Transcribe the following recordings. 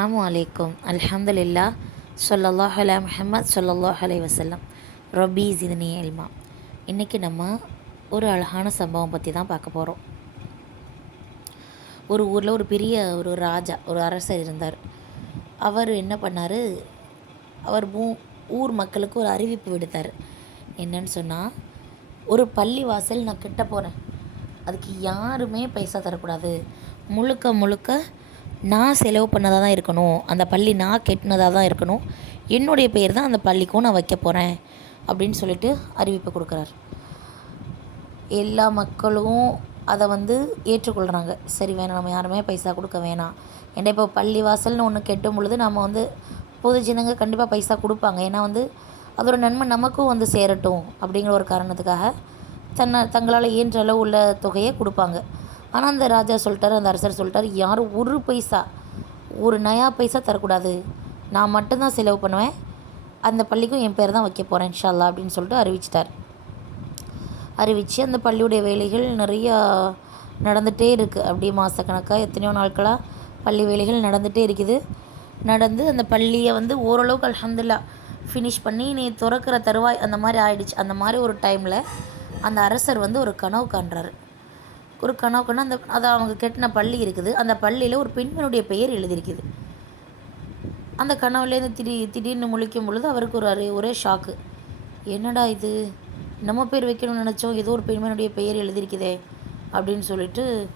அஸ்லாம் வலைக்கும் அல்ஹம்துலில்லா சொல்லல்லாஹ் அலா முஹம்மத் சொல்லல்லாஹ் அலை வசல்லம் ரபி ஜிதனி எல்மா இன்றைக்கி நம்ம ஒரு அழகான சம்பவம் பற்றி தான் பார்க்க போகிறோம் ஒரு ஊரில் ஒரு பெரிய ஒரு ராஜா ஒரு அரசர் இருந்தார். அவர் என்ன பண்ணார்? அவர் ஊ ஊர் மக்களுக்கு ஒரு அறிவிப்பு விடுத்தார். என்னன்னு சொன்னால் ஒரு பள்ளி வாசல் நான் கிட்ட போகிறேன் அதுக்கு யாருமே பைசா தரக்கூடாது. முழுக்க முழுக்க நான் செலவு பண்ணதாக தான் இருக்கணும். அந்த பள்ளி நான் கெட்டினதாக தான் இருக்கணும். என்னுடைய பேர் தான் அந்த பள்ளிக்கும் நான் வைக்க போகிறேன் அப்படின்னு சொல்லிட்டு அறிவிப்பு கொடுக்குறாரு. எல்லா மக்களும் அதை வந்து ஏற்றுக்கொள்கிறாங்க சரி வேணாம் நம்ம யாருமே பைசா கொடுக்க வேணாம். ஏன்னா இப்போ பள்ளி வாசல்னு ஒன்று கெட்டும் பொழுது நம்ம வந்து பொது ஜனங்க கண்டிப்பாக பைசா கொடுப்பாங்க. ஏன்னா வந்து அதோட நன்மை நமக்கும் வந்து சேரட்டும் அப்படிங்கிற ஒரு காரணத்துக்காக தன்னை தங்களால் இயன்ற அளவு உள்ள தொகையை கொடுப்பாங்க. ஆனால் அந்த ராஜா சொல்லிட்டார் அந்த அரசர் சொல்லிட்டார் யாரும் ஒரு பைசா ஒரு நயா பைசா தரக்கூடாது. நான் மட்டும்தான் செலவு பண்ணுவேன். அந்த பள்ளிக்கும் என் பேர் தான் வைக்க போகிறேன் இன்ஷால்லா அப்படின்னு சொல்லிட்டு அறிவிச்சிட்டார். அறிவித்து அந்த பள்ளியுடைய வேலைகள் நிறையா நடந்துகிட்டே இருக்குது அப்படியே மாதக்கணக்காக எத்தனையோ நாட்களாக பள்ளி வேலைகள் நடந்துகிட்டே இருக்குது. நடந்து அந்த பள்ளியை வந்து ஓரளவுக்கு அலமதுல்லா ஃபினிஷ் பண்ணி நீ திறக்கிற தருவாய் அந்த மாதிரி ஆயிடுச்சு. அந்த மாதிரி ஒரு டைமில் அந்த அரசர் வந்து ஒரு கனவு காண்றாரு. ஒரு கனவு கண்டு அந்த அது அவங்க கெட்டின பள்ளி இருக்குது. அந்த பள்ளியில் ஒரு பெண்மனுடைய பெயர் எழுதியிருக்குது. அந்த கனவுலேருந்து திடீ திடீர்னு முழிக்கும் பொழுது அவருக்கு ஒரு அரே ஒரே ஷாக்கு என்னடா இது? நம்ம பேர் வைக்கணும்னு நினச்சோம். ஏதோ ஒரு பெண்மனுடைய பெயர் எழுதியிருக்குதே அப்படின்னு சொல்லிட்டு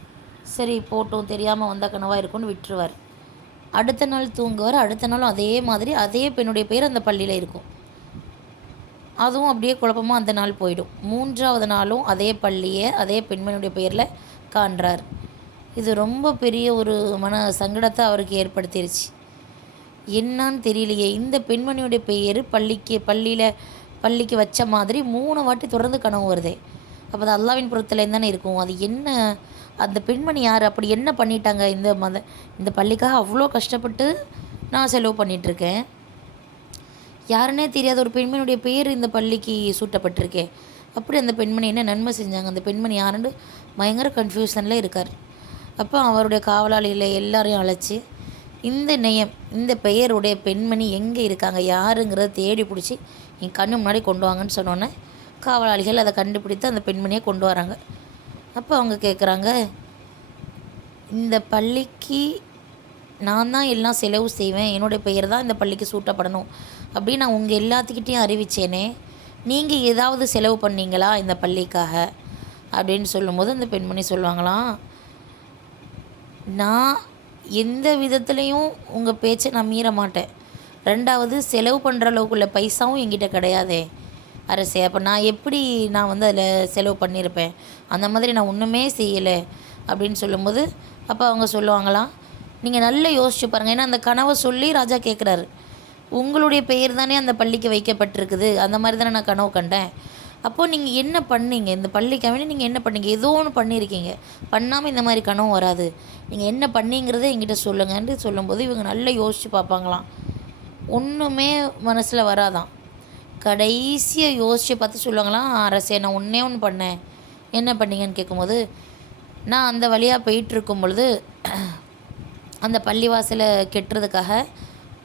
சரி போட்டோம். தெரியாமல் வந்த கனவாக இருக்கும்னு விட்டுருவார். அடுத்த நாள் தூங்குவார். அடுத்த நாளும் அதே மாதிரி அதே பெண்ணுடைய பெயர் அந்த பள்ளியில் இருக்கும். அதுவும் அப்படியே குழப்பமாக அந்த நாள் போயிடும். மூன்றாவது நாளும் அதே பள்ளியை அதே பெண்மணியுடைய பெயரில் காண்றார். இது ரொம்ப பெரிய ஒரு மன சங்கடத்தை அவருக்கு ஏற்படுத்திருச்சு. என்னான்னு தெரியலையே. இந்த பெண்மணியுடைய பெயர் பள்ளிக்கு பள்ளியில் பள்ளிக்கு வச்ச மாதிரி மூணு வாட்டி தொடர்ந்து கனவு வருதே. அப்போ அது அல்லாவின் புறத்தில் தானே இருக்கும். அது என்ன அந்த பெண்மணி யார்? அப்படி என்ன பண்ணிட்டாங்க? இந்த மத இந்த பள்ளிக்காக அவ்வளோ கஷ்டப்பட்டு நான் செலவு பண்ணிகிட்ருக்கேன் யாருன்னே தெரியாத ஒரு பெண்மணியுடைய பேர் இந்த பள்ளிக்கு சூட்டப்பட்டிருக்கே. அப்படி அந்த பெண்மணி என்ன நன்மை செஞ்சாங்க? அந்த பெண்மணி யாருன்னு பயங்கர கன்ஃபியூஷனில் இருக்கார். அப்போ அவருடைய காவலாளிகளை எல்லாரையும் அழைச்சி இந்த நெயம் இந்த பெயருடைய பெண்மணி எங்கே இருக்காங்க? யாருங்கிறத தேடி பிடிச்சி என் கண்ணு முன்னாடி கொண்டு வாங்கன்னு சொன்னோன்னே காவலாளிகள் அதை கண்டுபிடித்து அந்த பெண்மணியை கொண்டு வராங்க. அப்போ அவங்க கேட்குறாங்க இந்த பள்ளிக்கு நான் தான் எல்லாம் செலவு செய்வேன். என்னுடைய பெயர் தான் இந்த பள்ளிக்கு சூட்டப்படணும். அப்படின்னு நான் உங்கள் எல்லாத்துக்கிட்டேயும் அறிவிச்சேனே. நீங்கள் ஏதாவது செலவு பண்ணீங்களா இந்த பள்ளிக்காக? அப்படின்னு சொல்லும்போது அந்த பெண்மணி சொல்லுவாங்களாம் நான் எந்த விதத்துலேயும் உங்கள் பேச்சை நான் மீற மாட்டேன். ரெண்டாவது செலவு பண்ணுற அளவுக்குள்ள பைசாவும் என்கிட்ட கிடையாதே அரசே. அப்போ நான் எப்படி நான் வந்து அதில் செலவு பண்ணியிருப்பேன்? அந்த மாதிரி நான் ஒன்றுமே செய்யலை. அப்படின்னு சொல்லும்போது அப்போ அவங்க சொல்லுவாங்களாம் நீங்கள் நல்லா யோசிச்சு பாருங்கள் ஏன்னா அந்த கனவை சொல்லி ராஜா கேட்குறாரு உங்களுடைய பெயர் தானே அந்த பள்ளிக்கு வைக்கப்பட்டிருக்குது. அந்த மாதிரி தானே நான் கனவு கண்டேன். அப்போது நீங்கள் என்ன பண்ணீங்க? இந்த பள்ளிக்கு வேண்டி நீங்கள் என்ன பண்ணீங்க? ஏதோ ஒன்று பண்ணியிருக்கீங்க. பண்ணாமல் இந்த மாதிரி கனவு வராது. நீங்கள் என்ன பண்ணீங்கிறத என்கிட்ட சொல்லுங்கன்ட்டு சொல்லும்போது இவங்க நல்லா யோசித்து பார்ப்பாங்களாம். ஒன்றுமே மனசில் வராதான் கடைசியாக யோசித்து பார்த்து சொல்லுவாங்களாம் அரசே நான் ஒன்றே ஒன்று பண்ணேன். என்ன பண்ணீங்கன்னு கேட்கும்போது நான் அந்த வழியாக போயிட்டுருக்கும் பொழுது அந்த பள்ளிவாசலை கெட்டுறதுக்காக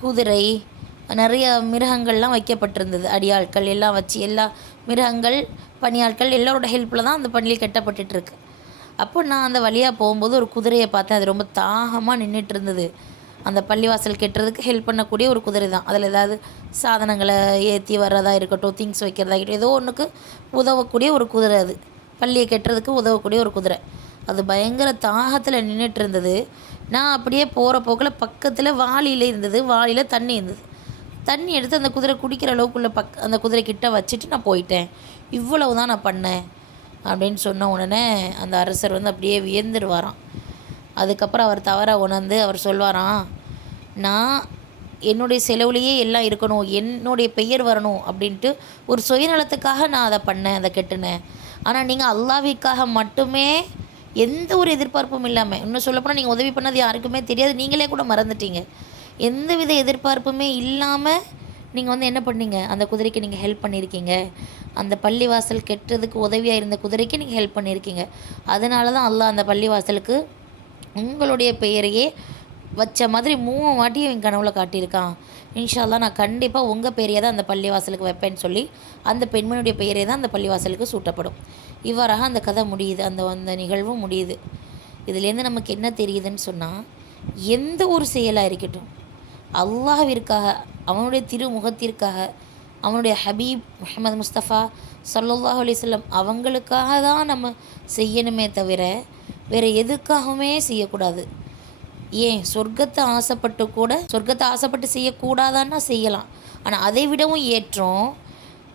குதிரை நிறைய மிருகங்கள்லாம் வைக்கப்பட்டிருந்தது. அடியாட்கள் எல்லாம் வச்சு எல்லா மிருகங்கள் பணியாட்கள் எல்லாரோட ஹெல்ப்பில் தான் அந்த பள்ளி கட்டப்பட்டுருக்கு அப்போ நான் அந்த வழியாக போகும்போது ஒரு குதிரையை பார்த்தேன். அது ரொம்ப தாகமாக நின்றுட்டு இருந்தது அந்த பள்ளிவாசல் கெட்டுறதுக்கு ஹெல்ப் பண்ணக்கூடிய ஒரு குதிரை தான். அதில் ஏதாவது சாதனங்களை ஏற்றி வர்றதா இருக்கட்டும் திங்ஸ் வைக்கிறதா இருக்கட்டும் ஏதோ ஒன்றுக்கு உதவக்கூடிய ஒரு குதிரை அது. பள்ளியை கெட்டுறதுக்கு உதவக்கூடிய ஒரு குதிரை. அது பயங்கர தாகத்தில் நின்றுட்டு இருந்தது நான் அப்படியே போகிற போக்கில் பக்கத்தில் வாளியில் இருந்தது வாளியில் தண்ணி இருந்தது. தண்ணி எடுத்து அந்த குதிரை குடிக்கிற அளவுக்குள்ள பக் அந்த குதிரை கிட்ட வச்சுட்டு நான் போயிட்டேன். இவ்வளவு தான் நான் பண்ணேன் அப்படின்னு சொன்ன உடனே அந்த அரசர் வந்து அப்படியே வியந்துடுவாராம் அதுக்கப்புறம் அவர் தவற உணர்ந்து அவர் சொல்வாராம் நான் என்னுடைய செலவுலேயே எல்லாம் இருக்கணும் என்னுடைய பெயர் வரணும் அப்படின்ட்டு ஒரு சுயநலத்துக்காக நான் அதை பண்ணேன் அதை கெட்டுனேன். ஆனால் நீங்கள் அல்லாவிற்காக மட்டுமே எந்த ஒரு எதிர்பார்ப்பும் இல்லாமல் இன்னும் சொல்லப்போனால் நீங்கள் உதவி பண்ணது யாருக்குமே தெரியாது. நீங்களே கூட மறந்துட்டீங்க. எந்த வித எதிர்பார்ப்புமே இல்லாமல் நீங்கள் வந்து என்ன பண்ணீங்க? அந்த குதிரைக்கு நீங்கள் ஹெல்ப் பண்ணியிருக்கீங்க. அந்த பள்ளிவாசல் கெட்டதுக்கு உதவியாக இருந்த குதிரைக்கு நீங்கள் ஹெல்ப் பண்ணியிருக்கீங்க. அதனால தான் அல்லாஹ் அந்த பள்ளிவாசலுக்கு உங்களுடைய பெயரையே வச்ச மாதிரி மூணு வாட்டி என் கனவுல காட்டியிருக்கான். இன்ஷால்லாம் நான் கண்டிப்பாக உங்கள் பெயரையே தான் அந்த பள்ளிவாசலுக்கு வைப்பேன்னு சொல்லி அந்த பெண்மணியுடைய பெயரே தான் அந்த பள்ளிவாசலுக்கு சூட்டப்படும். இவ்வாறாக அந்த கதை முடியுது அந்த அந்த நிகழ்வும் முடியுது. இதுலேருந்து நமக்கு என்ன தெரியுதுன்னு சொன்னால் எந்த ஒரு செயலாக இருக்கட்டும் அல்லாஹிற்காக அவனுடைய திருமுகத்திற்காக அவனுடைய ஹபீப் முஹமது முஸ்தஃபா சல்லாஹ் அலிஸ்லம் அவங்களுக்காக தான் நம்ம செய்யணுமே தவிர வேறு எதுக்காகவுமே செய்யக்கூடாது. ஏன் சொர்க்கத்தை ஆசைப்பட்டு கூட சொர்க்கத்தை ஆசைப்பட்டு செய்யக்கூடாதான்னா செய்யலாம். ஆனால் அதை விடவும் ஏற்றம்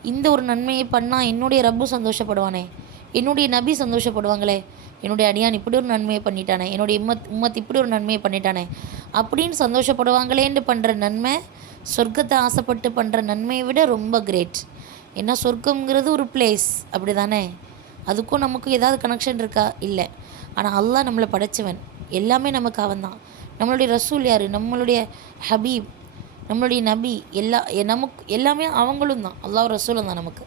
இந்த ஒரு நன்மையை பண்ணால் என்னுடைய ரப்பு சந்தோஷப்படுவானே? என்னுடைய நபி சந்தோஷப்படுவாங்களே? என்னுடைய அடியான் இப்படி ஒரு நன்மையை பண்ணிட்டானே? என்னுடைய இம்மத் உம்மத் இப்படி ஒரு நன்மையை பண்ணிட்டானே? அப்படின்னு சந்தோஷப்படுவாங்களேன்னு பண்ணுற நன்மை சொர்க்கத்தை ஆசைப்பட்டு பண்ணுற நன்மையை விட ரொம்ப கிரேட் ஏன்னா சொர்க்கங்கிறது ஒரு பிளேஸ் அப்படி தானே அதுக்கும் நமக்கு ஏதாவது கனெக்ஷன் இருக்கா? இல்லை. ஆனால் அல்லாஹ் நம்மளை படைச்சவன். எல்லாமே நமக்கு அவன் தான் நம்மளுடைய ரசூல் யார்? நம்மளுடைய ஹபீப் நம்மளுடைய நபி எல்லா நமக்கு எல்லாமே அவங்களும் தான் அல்லாஹ் ரசூலும் தான் நமக்கு.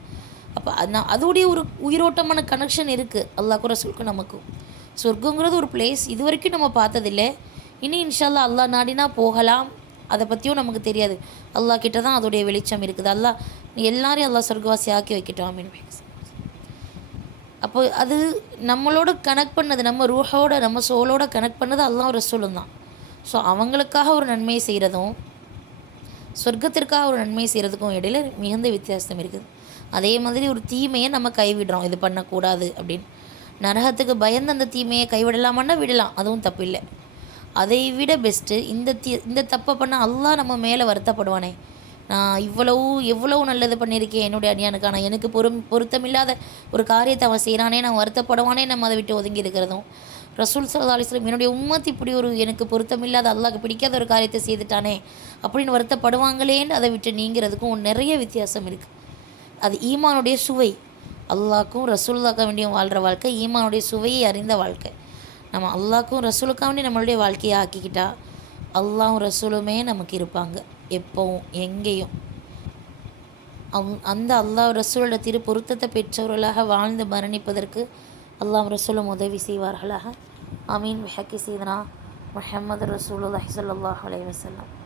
அப்போ நான் அதோடைய ஒரு உயிரோட்டமான கனெக்ஷன் இருக்குது அல்லாஹ்க்கும் ரசூலுக்கும் நமக்கும். சொர்க்கங்கிறது ஒரு பிளேஸ் இது வரைக்கும் நம்ம பார்த்ததில்லை. இனி இன்ஷால்லா அல்லாஹ் நாடினா போகலாம். அதை பற்றியும் நமக்கு தெரியாது. அல்லாஹ் கிட்ட தான் அதோடைய வெளிச்சம் இருக்குது. அல்லாஹ் எல்லாரையும் அல்லாஹ் சொர்க்கவாசி ஆக்கி வைக்கட்டும். அப்படின்னு அப்போ அது நம்மளோட கனெக்ட் பண்ணது நம்ம ரூஹோட நம்ம சோலோட கனெக்ட் பண்ணது அல்லாஹ் ரசூலும் தான். ஸோ அவங்களுக்காக ஒரு நன்மையை செய்கிறதும் சொர்க்கத்திற்காக ஒரு நன்மையை செய்கிறதுக்கும் இடையில மிகுந்த வித்தியாசம் இருக்குது. அதே மாதிரி ஒரு தீமையை நம்ம கைவிடுறோம். இது பண்ணக்கூடாது அப்படின்னு. நரகத்துக்கு பயந்து அந்த தீமையை கைவிடலாமான்னா விடலாம். அதுவும் தப்பு இல்லை. அதை விட பெஸ்ட்டு இந்த தீ இந்த தப்பை பண்ணால் அல்லா நம்ம மேலே வருத்தப்படுவானே. நான் இவ்வளவு எவ்வளவு நல்லது பண்ணியிருக்கேன் என்னுடைய அடியானுக்கான எனக்கு பொறும் பொருத்தமில்லாத ஒரு காரியத்தை அவன் செய்கிறானே நான் வருத்தப்படுவானே நம்ம அதை விட்டு ஒதுங்கி இருக்கிறதும். ரசூல் சல்லா அலிஸ்லம் என்னுடைய உம்மத் இப்படி ஒரு எனக்கு பொருத்தமில்லாத அல்லாஹ்க்கு பிடிக்காத ஒரு காரியத்தை செய்துட்டானே அப்படின்னு வருத்தப்படுவாங்களேன்னு அதை விட்டு நீங்கிறதுக்கும் நிறைய வித்தியாசம் இருக்குது அது ஈமானுடைய சுவை. அல்லாக்கும் ரசூல்லாக்க வேண்டியும் வாழ்கிற வாழ்க்கை ஈமானுடைய சுவையை அறிந்த வாழ்க்கை. நம்ம அல்லாக்கும் ரசூலுக்காக வேண்டி நம்மளுடைய வாழ்க்கையை ஆக்கிக்கிட்டா அல்லாவும் ரசூலுமே நமக்கு இருப்பாங்க. எப்போவும் எங்கேயும். அவ்- அந்த அல்லாஹ் ரசூலோட திரு பொருத்தத்தை பெற்றவர்களாக வாழ்ந்து மரணிப்பதற்கு அல்லாஹ் ரசூலும் உதவி செய்வார்களாக. அமீன் விஹக்கி சீதனா முஹம்மது ரசூலுல்லாஹி சொல்லாஹ் அலைஹி வஸல்லம்.